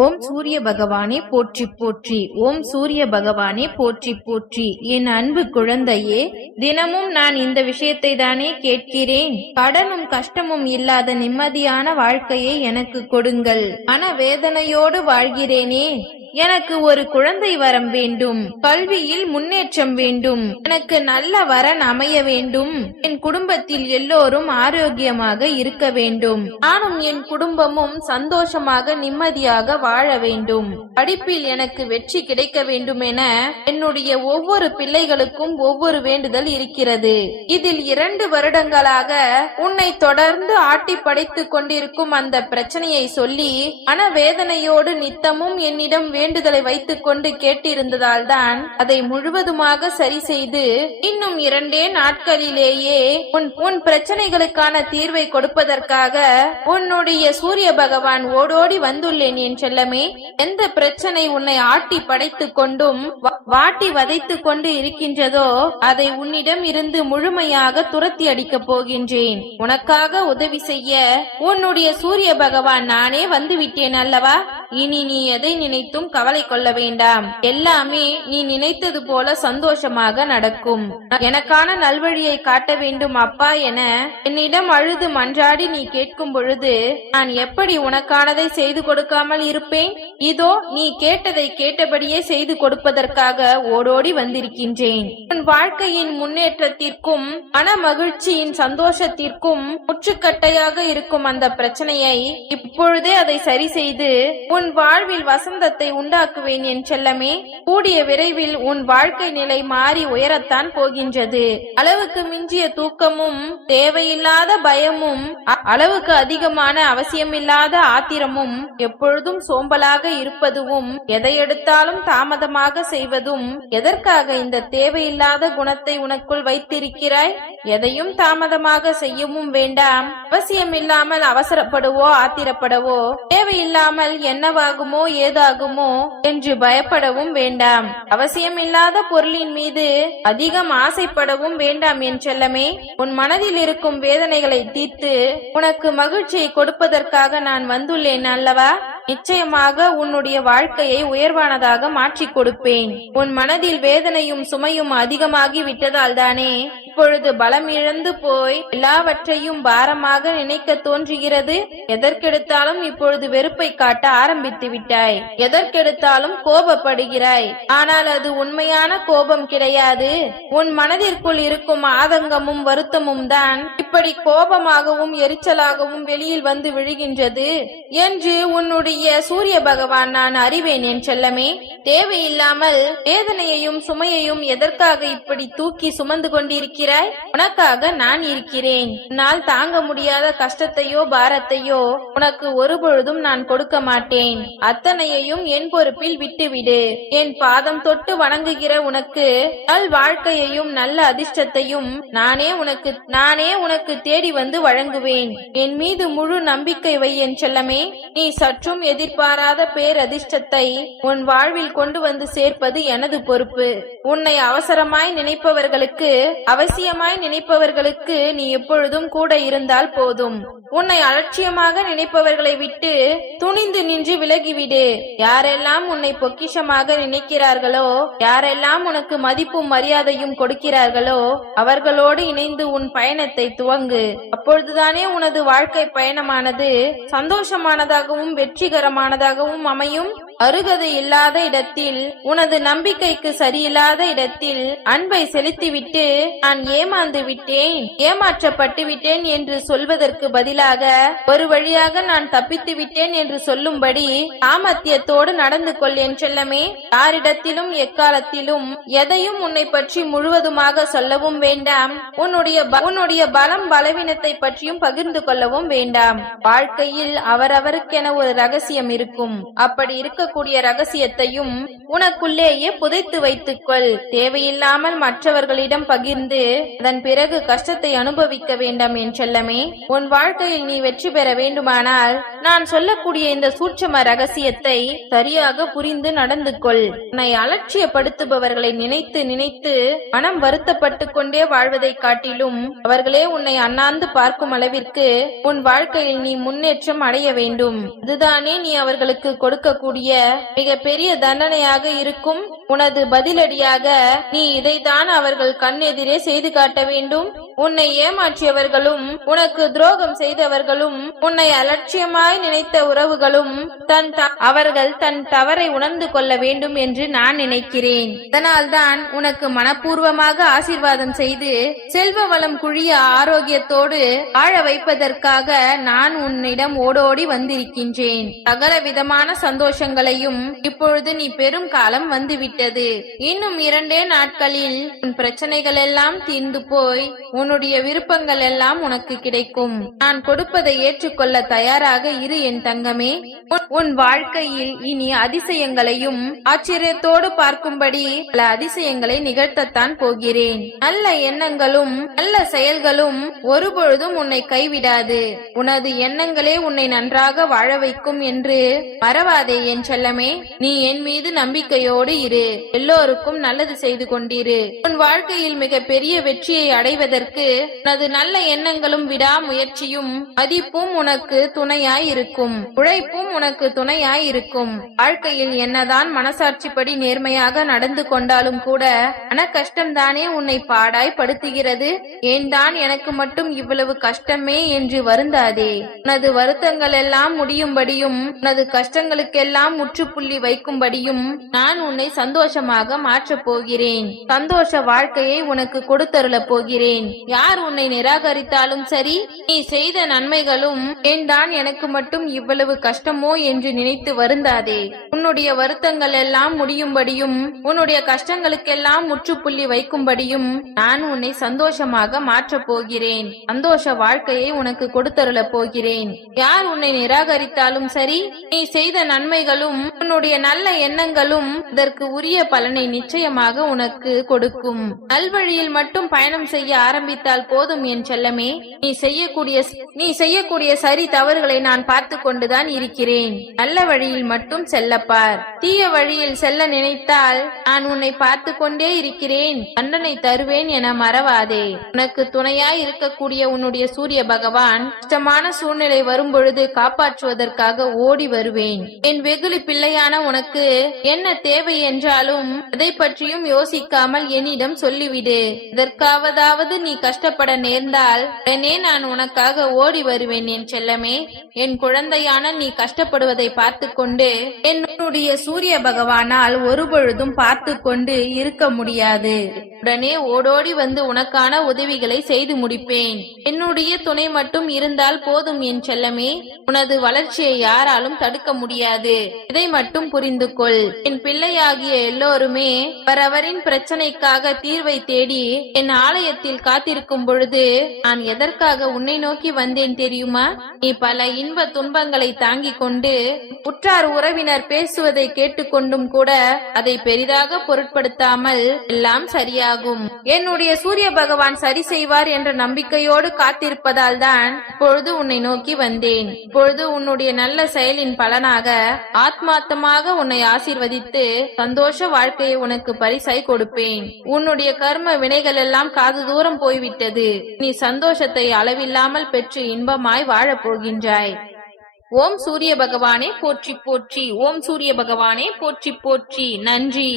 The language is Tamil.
ஓம் சூரிய பகவானே போற்றி போற்றி ஓம் சூரிய பகவானே போற்றி போற்றி. என் அன்பு குழந்தையே தினமும் நான் இந்த விஷயத்தை தானே கேட்கிறேன். கடனும் கஷ்டமும் இல்லாத நிம்மதியான வாழ்க்கையை எனக்கு கொடுங்கள். மன வேதனையோடு வாழ்கிறேனே. எனக்கு ஒரு குழந்தை வரம் வேண்டும். கல்வியில் முன்னேற்றம் வேண்டும். எனக்கு நல்ல வரன் அமைய வேண்டும். என் குடும்பத்தில் எல்லோரும் ஆரோக்கியமாக இருக்க வேண்டும். நானும் என் குடும்பமும் சந்தோஷமாக நிம்மதியாக வாழ வேண்டும். படிப்பில் எனக்கு வெற்றி கிடைக்க வேண்டும் என என்னுடைய ஒவ்வொரு பிள்ளைகளுக்கும் ஒவ்வொரு வேண்டுதல் இருக்கிறது. இதில் இரண்டு வருடங்களாக உன்னை தொடர்ந்து ஆட்டி படைத்துக் கொண்டிருக்கும் அந்த பிரச்சனையை சொல்லி மனவேதனையோடு நித்தமும் என்னிடம் வேண்டுதலை வைத்துக் கொண்டு கேட்டிருந்ததால் தான் அதை முழுவதுமாக சரி செய்து இன்னும் இரண்டே நாட்களிலேயே உன் உன் பிரச்சனைகளுக்கான தீர்வை கொடுப்பதற்காக உன்னுடைய சூரிய பகவான் ஓடோடி வந்துள்ளேன் என் செல்லமே. எந்த பிரச்சனை உன்னை ஆட்டி படைத்துக் கொண்டும் வாட்டி வதைத்துக் கொண்டு இருக்கின்றதோ அதை உன்னிடம் இருந்து முழுமையாக துரத்தி அடிக்கப் போகின்றேன். உனக்காக உதவி செய்ய உன்னுடைய சூரிய பகவான் நானே வந்து விட்டேன் அல்லவா? இனி நீ எதை நினைத்தும் கவலை கொள்ள வேண்டாம். எல்லாமே நீ நினைத்தது போல சந்தோஷமாக நடக்கும். எனக்கான நல்வழியை காட்ட வேண்டும் அப்பா என என்னிடம் அழுது மன்றாடி நீ கேட்கும் பொழுது நான் எப்படி உனக்கானதை செய்து கொடுக்காமல் இருப்பேன்? இதோ நீ கேட்டதை கேட்டபடியே செய்து கொடுப்பதற்காக ஓடோடி வந்திருக்கின்றேன். உன் வாழ்க்கையின் முன்னேற்றத்திற்கும் மன மகிழ்ச்சியின் சந்தோஷத்திற்கும் முற்றுக்கட்டையாக இருக்கும் அந்த பிரச்சனையை இப்பொழுதே அதை சரி செய்து உன் வாழ்வில் வசந்தத்தை உண்டாக்குவேன் என் செல்லமே. கூடிய விரைவில் உன் வாழ்க்கை நிலை மாறி உயரத்தான் போகின்றது. அளவுக்கு மிஞ்சிய தூக்கமும் தேவையில்லாத பயமும் அ- அளவுக்கு அதிகமான அவசியமில்லாத ஆத்திரமும் எப்பொழுதும் சோம்பலாக இருப்பதும் எதை எடுத்தாலும் தாமதமாக செய்வதும் எதற்காக இந்த தேவையில்லாத குணத்தை உனக்குள் வைத்திருக்கிறாய்? எதையும் தாமதமாக செய்யவும் வேண்டாம். அவசியமில்லாமல் அவசரப்படுவோ ஆத்திரப்படவோ? தேவையில்லாமல் என்னவாகுமோ ஏதாகுமோ? என்று பயப்படவும் வேண்டாம். அவசியமில்லாத பொருளின் மீது அதிகம் ஆசைப்படவும் வேண்டாம் என் செல்லமே. உன் மனதில் இருக்கும் வேதனைகளை தீர்த்து உனக்கு மகிழ்ச்சியை கொடுப்பதற்காக நான் வந்துள்ளேன் அல்லவா? நிச்சயமாக உன்னுடைய வாழ்க்கையை உயர்வானதாக மாற்றிக் கொடுப்பேன். உன் மனதில் வேதனையும் சுமையும் அதிகமாகி விட்டதால் தானே இப்பொழுது பலம் இழந்து போய் எல்லாவற்றையும் பாரமாக நினைக்க தோன்றுகிறது. எதற்கெடுத்தாலும் இப்பொழுது வெறுப்பை காட்ட ஆரம்பித்து விட்டாய். எதற்கெடுத்தாலும் கோபப்படுகிறாய். ஆனால் அது உண்மையான கோபம் கிடையாது. உன் மனதிற்குள் இருக்கும் ஆதங்கமும் வருத்தமும் தான் இப்படி கோபமாகவும் எரிச்சலாகவும் வெளியில் வந்து விழுகின்றது. என்று உன்னுடைய சூரிய பகவான் நான் அறிவேன் என் செல்லமே. தேவையில்லாமல் வேதனையையும் சுமையையும் எதற்காக இப்படி தூக்கி சுமந்து கொண்டிருக்கிறேன் இருக்கிறாய்? உனக்காக நான் இருக்கிறேன். நான் தாங்க முடியாத கஷ்டத்தையோ பாரத்தையோ உனக்கு ஒருபொழுதும் நான் கொடுக்க மாட்டேன். அத்தனையையும் என் பொறுப்பில் விட்டுவிடு. என் பாதம் தொட்டு வணங்குகிற உனக்கு நல் வாழ்க்கையையும் நல்ல அதிர்ஷ்டத்தையும் நானே உனக்கு நானே உனக்கு தேடி வந்து வழங்குவேன். என் மீது முழு நம்பிக்கை வை என் செல்லமே. நீ சற்றும் எதிர்பாராத பேரதிர்ஷ்டத்தை உன் வாழ்வில் கொண்டு வந்து சேர்ப்பது எனது பொறுப்பு. உன்னை அவசரமாய் நினைப்பவர்களுக்கு அவசியம் அவசியமாய் நினைப்பவர்களுக்கு நீ எப்பொழுதும் கூட இருந்தால் போதும். உன்னை அலட்சியமாக நினைப்பவர்களை விட்டு துணிந்து நின்று விலகிவிடு. யாரெல்லாம் உன்னை பொக்கிஷமாக நினைக்கிறார்களோ யாரெல்லாம் உனக்கு மதிப்பும் மரியாதையும் கொடுக்கிறார்களோ அவர்களோடு இணைந்து உன் பயணத்தை துவங்கு. அப்பொழுதுதானே உனது வாழ்க்கை பயணமானது சந்தோஷமானதாகவும் வெற்றிகரமானதாகவும் அமையும். அருகதை இல்லாத இடத்தில் உனது நம்பிக்கைக்கு சரியில்லாத இடத்தில் அன்பை செலுத்திவிட்டு நான் ஏமாந்து விட்டேன் ஏமாற்றப்பட்டு விட்டேன் என்று சொல்வதற்கு பதிலாக ஒரு வழியாக நான் தப்பித்து விட்டேன் என்று சொல்லும்படி சாமர்த்தியத்தோடு நடந்து கொள் என் செல்லமே. யாரிடத்திலும் எக்காலத்திலும் எதையும் உன்னை பற்றி முழுவதுமாக சொல்லவும் வேண்டாம். உன்னுடைய உன்னுடைய பலம் பலவீனத்தை பற்றியும் பகிர்ந்து கொள்ளவும் வேண்டாம். வாழ்க்கையில் அவரவருக்கென ஒரு ரகசியம் இருக்கும். அப்படி இருக்க இருக்கக்கூடிய ரகசியத்தையும் உனக்குள்ளேயே புதைத்து வைத்துக்கொள். தேவையில்லாமல் மற்றவர்களிடம் பகிர்ந்து அதன் பிறகு கஷ்டத்தை அனுபவிக்க வேண்டாம் என் செல்லமே. உன் வாழ்க்கையில் நீ வெற்றி பெற வேண்டுமானால் நான் சொல்லக்கூடிய இந்த சூட்சம ரகசியத்தை சரியாக புரிந்து நடந்து கொள் உன்னை அலட்சியப்படுத்துபவர்களை நினைத்து நினைத்து மனம் வருத்தப்பட்டு கொண்டே வாழ்வதை காட்டிலும் அவர்களே உன்னை அண்ணாந்து பார்க்கும் அளவிற்கு உன் வாழ்க்கையில் நீ முன்னேற்றம் அடைய வேண்டும். இதுதானே நீ அவர்களுக்கு கொடுக்கக்கூடிய மிக பெரிய தண்டனையாக இருக்கும். உனது பதிலடியாக நீ இதைத்தான் அவர்கள் கண்ணெதிரே செய்து காட்ட வேண்டும். உன்னை ஏமாற்றியவர்களும் உனக்கு துரோகம் செய்தவர்களும் உன்னை அலட்சியமாய் நினைத்த உறவுகளும் தன் த- அவர்கள் தன் தவறை உணர்ந்து கொள்ள வேண்டும் என்று நான் நினைக்கிறேன். அதனால்தான் உனக்கு மனப்பூர்வமாக ஆசீர்வாதம் செய்து செல்வ வளம் குழிய ஆரோக்கியத்தோடு ஆழ வைப்பதற்காக நான் உன்னிடம் ஓடோடி வந்திருக்கின்றேன். சகல விதமான சந்தோஷங்களையும் இப்பொழுது நீ பெரும் காலம் வந்துவிட்டது. இன்னும் இரண்டே நாட்களில் உன் பிரச்சனைகள் எல்லாம் தீர்ந்து போய் உன்னுடைய விருப்பங்கள் எல்லாம் உனக்கு கிடைக்கும். நான் கொடுப்பதை ஏற்றுக்கொள்ள தயாராக இரு என் தங்கமே. உன்- வாழ்க்கையில் இனி அதிசயங்களையும் ஆச்சரியத்தோடு பார்க்கும்படி பல அதிசயங்களை நிகழ்த்தத்தான் போகிறேன். நல்ல எண்ணங்களும் நல்ல செயல்களும் ஒருபொழுதும் உன்னை கைவிடாது. உனது எண்ணங்களே உன்னை நன்றாக வாழ வைக்கும் என்று மறவாதே என் செல்லமே. நீ என் மீது நம்பிக்கையோடு இரு. எல்லோருக்கும் நல்லது செய்து கொண்டிரு. உன் வாழ்க்கையில் மிக பெரிய வெற்றியை அடைவதற்கு உனது நல்ல எண்ணங்களும் விடாமுயற்சியும் மதிப்பும் உனக்கு துணையாய் இருக்கும் உழைப்பும் உனக்கு துணையாய் இருக்கும் வாழ்க்கையில் என்னதான் மனசாட்சிப்படி நேர்மையாக நடந்து கொண்டாலும் கூட மன கஷ்டம்தானே உன்னை பாடாய் படுத்துகிறது ஏன்தான் எனக்கு மட்டும் இவ்வளவு கஷ்டமே என்று வருந்தாதே? உனது வருத்தங்கள் எல்லாம் முடியும்படியும் உனது கஷ்டங்களுக்கெல்லாம் முற்றுப்புள்ளி வைக்கும்படியும் நான் உன்னை சந்தோஷமாக மாற்றப் போகிறேன். சந்தோஷ வாழ்க்கையை உனக்கு கொடுத்தருளப் போகிறேன். யார் உன்னை நிராகரித்தாலும் சரி நீ செய்த நன்மைகளும் ஏன்தான் எனக்கு மட்டும் இவ்வளவு கஷ்டமோ என்று நினைத்து வருந்தாதே. உன்னுடைய வருத்தங்கள் எல்லாம் முடியும்படியும் உன்னுடைய கஷ்டங்களுக்கெல்லாம் முற்றுப்புள்ளி வைக்கும்படியும் நான் உன்னை சந்தோஷமாக மாற்றப் போகிறேன். சந்தோஷ வாழ்க்கையை உனக்கு கொடுத்தருளப் போகிறேன். யார் உன்னை நிராகரித்தாலும் சரி நீ செய்த நன்மைகளும் உன்னுடைய நல்ல எண்ணங்களும் இதற்கு உரிய பலனை நிச்சயமாக உனக்கு கொடுக்கும். நல்வழியில் மட்டும் பயணம் செய்ய ஆரம்பித்தால் போதும் என் செல்லமே. நீ செய்யக்கூடிய நீ செய்யக்கூடிய சரி தவறுகளை நான் பார்த்து கொண்டுதான் இருக்கிறேன். நல்ல வழியில் மட்டும் செல்லப்பார். தீய வழியில் செல்ல நினைத்தால் நான் உன்னை பார்த்து கொண்டே இருக்கிறேன். தண்டனை தருவேன் என மறவாதே. உனக்கு துணையாய் இருக்கக்கூடிய உன்னுடைய சூரிய பகவான் கஷ்டமான சூழ்நிலை வரும் பொழுது காப்பாற்றுவதற்காக ஓடி வருவேன். என் வெகுளி பிள்ளையான உனக்கு என்ன தேவை என்றாலும் அதை பற்றியும் யோசிக்காமல் என்னிடம் சொல்லிவிடு. இதற்காவதாவது நீ கஷ்டப்பட நேர்ந்தால் உடனே நான் உனக்காக ஓடி வருவேன் என் செல்லமே. என் குழந்தையான நீ கஷ்டப்படுவதை பார்த்து கொண்டு என்னுடைய சூரிய பகவானால் ஒருபொழுதும் பார்த்து கொண்டு இருக்க முடியாது. உடனே ஓடோடி வந்து உனக்கான உதவிகளை செய்து முடிப்பேன். என்னுடைய துணை மட்டும் இருந்தால் போதும் என் செல்லமே. உனது வளர்ச்சியை யாராலும் தடுக்க முடியாது. இதை மட்டும் புரிந்து கொள். என் பிள்ளையாகிய எல்லோருமே அவரவரின் பிரச்சனைக்காக தீர்வை தேடி என் ஆலயத்தில் காத்திருக்கும் பொழுது நான் எதற்காக உன்னை நோக்கி வந்தேன் தெரியுமா? நீ பல இன்ப துன்பங்களை தாங்கிக் கொண்டு உற்றார் உறவினர் பேசுவதை கேட்டுக்கொண்டும் கூட அதை பெரிதாக பொருட்படுத்தாமல் எல்லாம் சரியாகும். என்னுடைய சூரிய பகவான் சரி செய்வார் என்ற நம்பிக்கையோடு காத்திருப்பதால் தான் இப்பொழுது உன்னை நோக்கி வந்தேன். இப்பொழுது உன்னுடைய நல்ல செயலின் பலனாக ஆத்மாத்தமாக உன்னை ஆசீர்வதித்து சந்தோஷ வாழ்க்கையை உனக்கு பரிசாய் கொடுப்பேன். உன்னுடைய கர்ம வினைகள் எல்லாம் காது தூரம் போய் போய்விட்டது நீ சந்தோஷத்தை அளவில்லாமல் பெற்று இன்பமாய் வாழப் போகின்றாய் ஓம் சூரிய பகவானே போற்றி போற்றி. ஓம் சூரிய பகவானே போற்றி போற்றி. நன்றி.